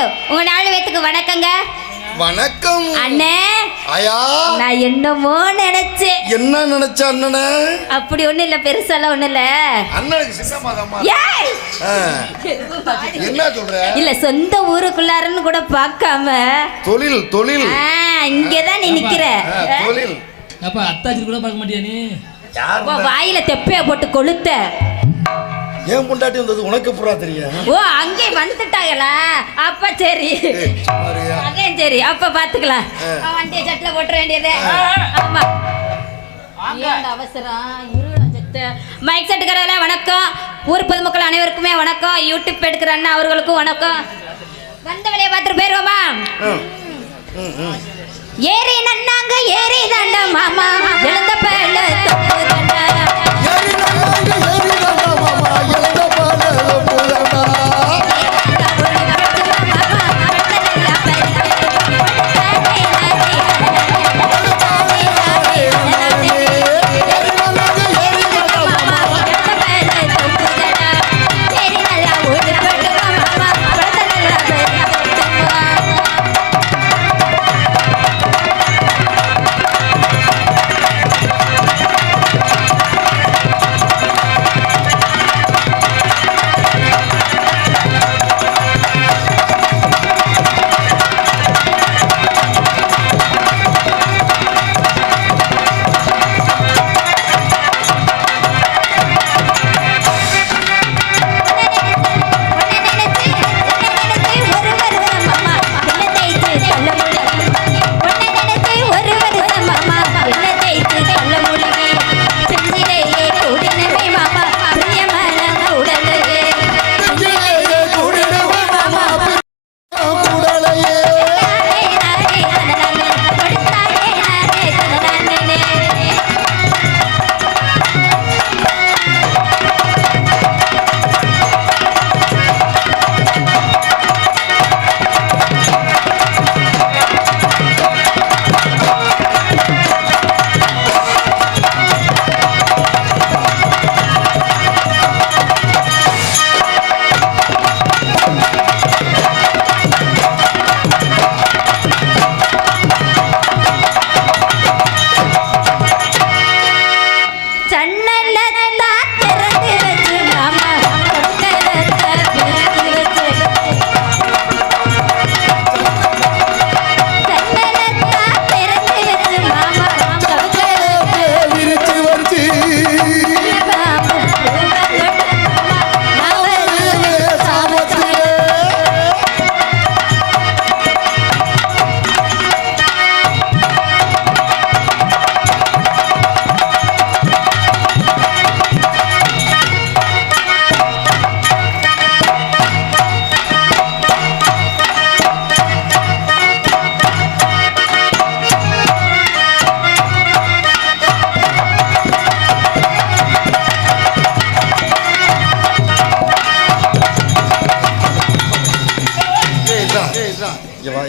Thank you. உங்க 4 பேத்துக்கு வணக்கங்க. வணக்கம் அண்ணே. ஆயா, நான் என்னமோ நினைச்சேன். என்ன நினைச்ச அண்ணனே? அப்படி ஒண்ணு இல்ல, பெருசாலாம் ஒண்ணு இல்ல. அண்ணனுக்கு சின்னமாதம்மா. ஏய் என்ன சொல்ற? இல்ல, சொந்த ஊருக்குள்ளாரன்னு கூட பார்க்காம தொழில் தொழில் இங்கதான் நீ நிக்கிற. தொழில் அப்பா அத்தாச்சி கூட பார்க்க மாட்டியா நீ? வாயில தெப்பைய போட்டு கொளுத்த. ஏன் முண்டாட்டி வந்தது உனக்கு புறா தெரியும்? ஓ, அங்கே வந்துட்டாங்களா? அப்ப சரி, அதே சரி, அப்ப பாத்துக்கலாம். வண்டியை சட்டில போட்டுற வேண்டியதே. ஆமா, அவசரம். மைக் செட்டுக்கிறதுல வணக்கம். ஊர் பொதுமக்கள் அனைவருக்குமே வணக்கம். யூடியூப் எடுக்கிற அண்ணா அவர்களுக்கும் வணக்கம். வந்த வழியை பார்த்துட்டு போயிருவோமா? ஏறி நன்னாங்க ஏறி தாண்ட மாமா எழுந்த பேல தொப்பு தாண்டா.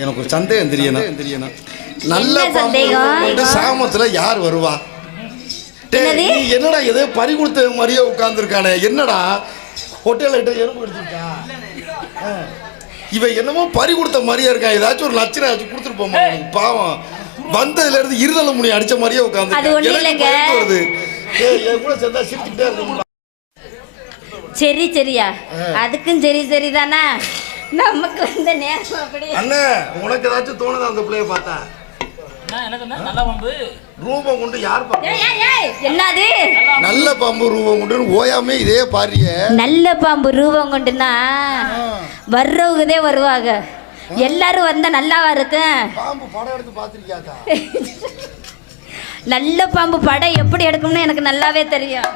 எனக்கு ஒரு சந்தேகம் தெரியணும். நல்ல பாம்பு சாமத்துல யார் வருவா? என்னடா எதோ பறி கொடுத்த மாதிரியே உட்கார்ந்துருக்கானே, என்னடா ஹோட்டல் எறும்பு எடுத்துருக்கா? இவன் என்னமோ பறி கொடுத்த மாதிரியே இருக்கான். ஏதாச்சும் ஒரு லட்சணம் ஏதாச்சும் கொடுத்துருப்போமா? பாவம், வந்ததுல இருந்து இருதல முனி அடிச்ச மாதிரியே உட்கார்ந்து வருது. கூட சேர்ந்தா சிரிச்சுக்கிட்டே இருக்கும். சரி சரியா, அதுக்கும் சரி சரிதானா? நமக்கு வந்த நேரம் அப்படி. அண்ணே, உனக்கு ஏதாச்சும் தோணுதா அந்த பிள்ளைய பார்த்தா? நல்ல பாம்பு ரூபம் கொண்டு யார் பாம்பு? என்னது நல்ல பாம்பு ரூபம் கொண்டு ஓயாமே இதே பாரிய. நல்ல பாம்பு ரூபம் கொண்டுனா வர்றவங்கதே வருவாங்க. எல்லாரும் வந்தா நல்லாவா இருக்கு? பாம்பு படம் எடுத்து பாத்திருக்கியாக்கா? நல்ல பாம்பு படம் எப்படி எடுக்கணும்னு எனக்கு நல்லாவே தெரியும்.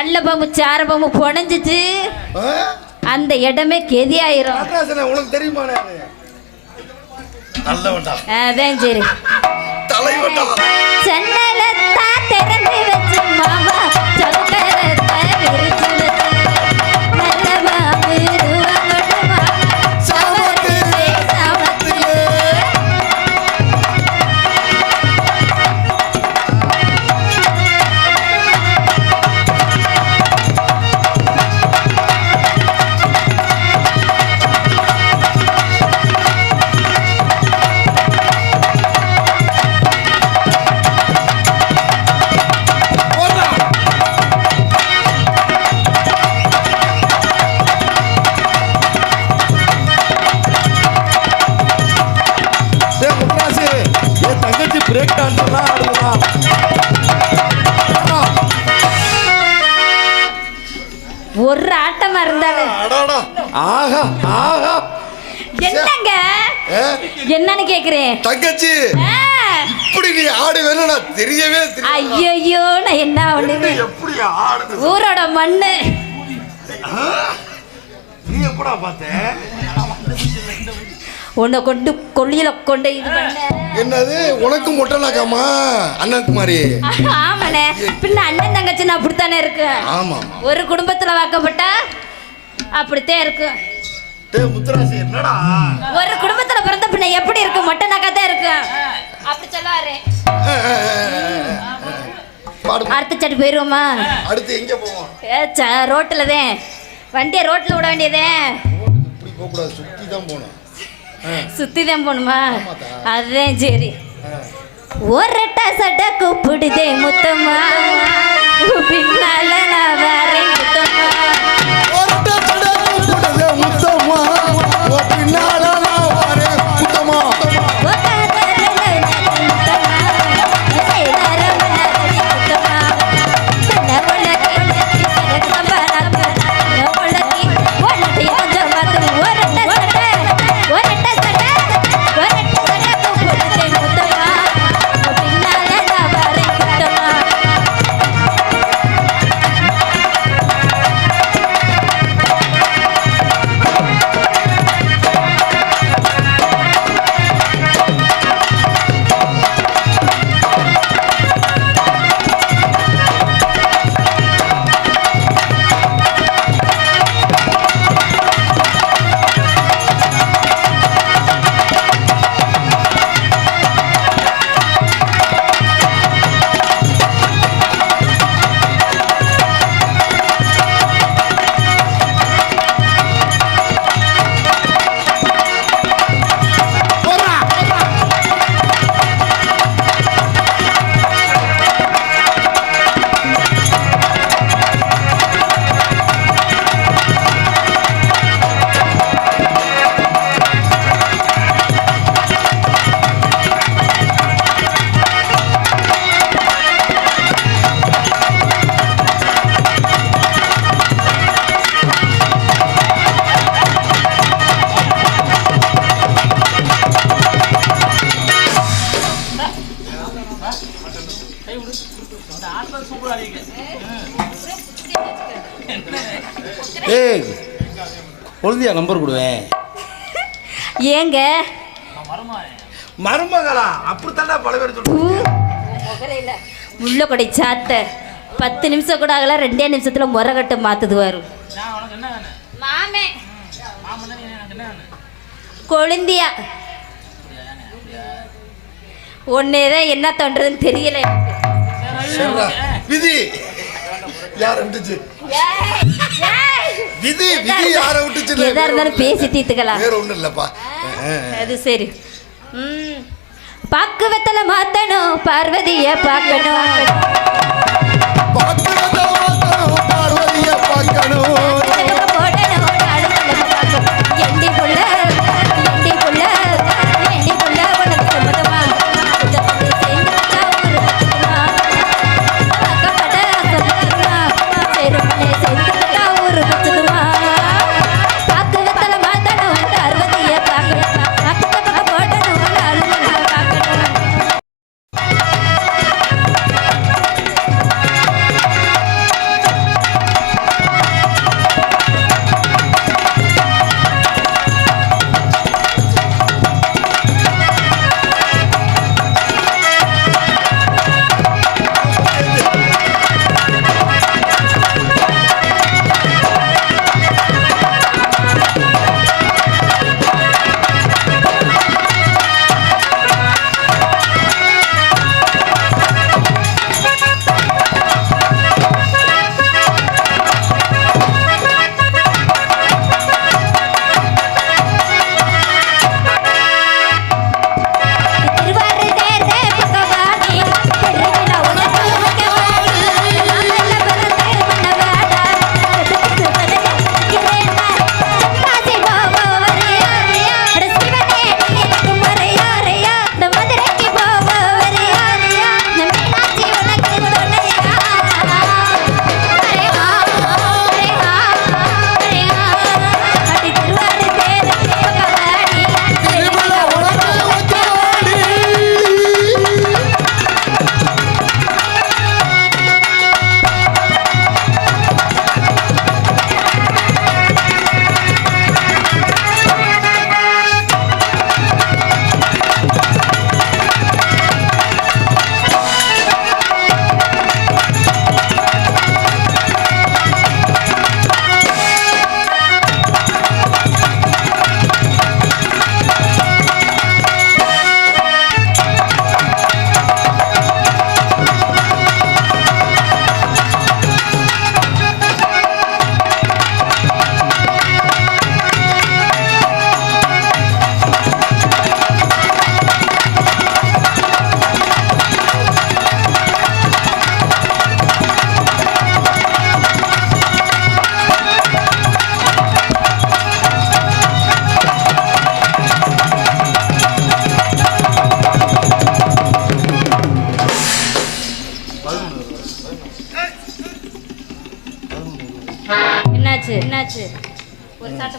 நல்ல பாம்பு சார பாம்பு புனைஞ்சிச்சு அந்த இடமே கெதியாயிரும். உனக்கு தெரியுமா? அதான் சரி. தலைவட்டா ஜன்னலத்தா திறந்து வச்சு மாமா சக்கரத்தை விரிச்சு வச்சு நல்ல பாம்பு ரூபம் கொண்டு மாமா சாமத்திலே சாமத்திலே. ஆஹா ஆஹா என்னங்க ஏ, என்னன்னு கேக்குறேன் தங்கச்சி இப்படி நீ ஆடுவேன்னு நான் தெரியவே தெரியாது. ஐயோ நான் என்ன பண்ணுவேன் எப்படி ஆடுது ஊரோட மண்ணு நீ எப்படா பார்த்த உன்னை கொண்டு கொள்ளியில கொண்டு இது பண்ண என்னது உனக்கு மொட்டலாக்காமா அண்ணனுக்கு மாதிரி ஆமாண்ணே பின்ன அண்ணன் தங்கச்சின்னு அப்படித்தானே இருக்கு ஆமா ஒரு குடும்பத்துல வாக்கப்பட்டா அப்படித்தான் இருக்கு டேய் முத்துராசி என்னடா ஒரு குடும்பத்துல பிறந்த பின்ன எப்படி இருக்கு மொட்டை நகை தான் இருக்கு அப்படி சொல்லாரு பாடு அடுத்த சட்டு போயிருவோமா அடுத்து எங்க போவோம் ரோட்டுல தான் வண்டியை ரோட்ல விட வேண்டியதே இப்படி போக கூடாது சுத்தி தான் போகணும் சுத்தி தான் போகணுமா அதுதான் சரி ஒரட்டா சட்டை கூப்பிடுதே முத்தம்மா பின்னால நான் வரேன் முத்தம்மா முத்தம்மா பின்னால நான் வரேன் முத்தம்மா ஏய் பொழுதியா நம்பர் கொடுவேன் ஏங்க மருமகளா அப்படித்தாண்டா பல பேர் சொல்லுவாங்க முள்ள கொடை சாத்த 10 நிமிஷம் கூட ஆகல 2 நிமிஷத்துல முறகட்டு மாத்துதுவாரு மாமே கொழுந்தியா ஒன்னேதான் என்ன தோன்றதுன்னு தெரியல விதி யார விட்டுச்சு விதி விதி யார விட்டுச்சு எதா இருந்தாலும் பேசி தீர்த்துக்கலாம் வேற ஒண்ணும் இல்லப்பா அது சரி பக்குவத்துல மாத்தணும் பார்வதிய பார்க்கணும் பார்வதிய பார்க்கணும்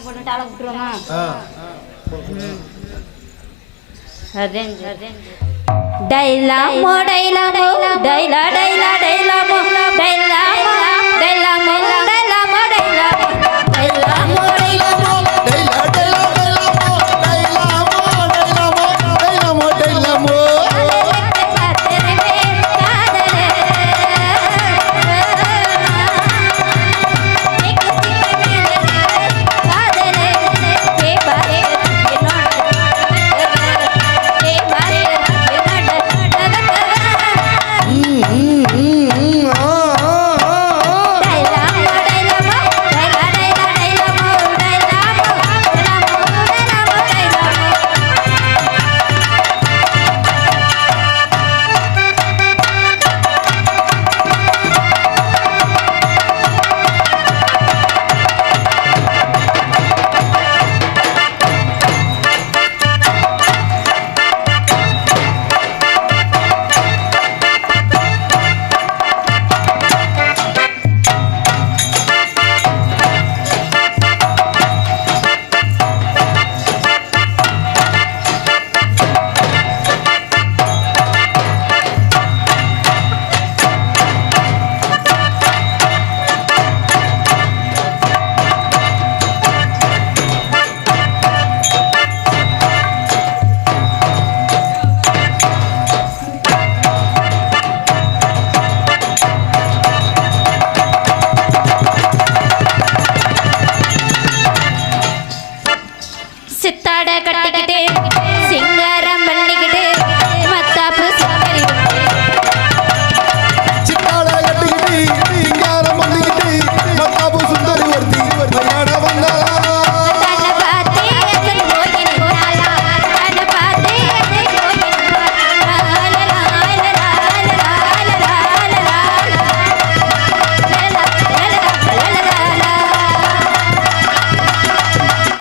போட்டுட்டு ஆளை விட்டுருவோமா ஆ. டைலாமோ டைலாமோ டைலா டைலா டைலாமோ டைலாமோ டைலாமோ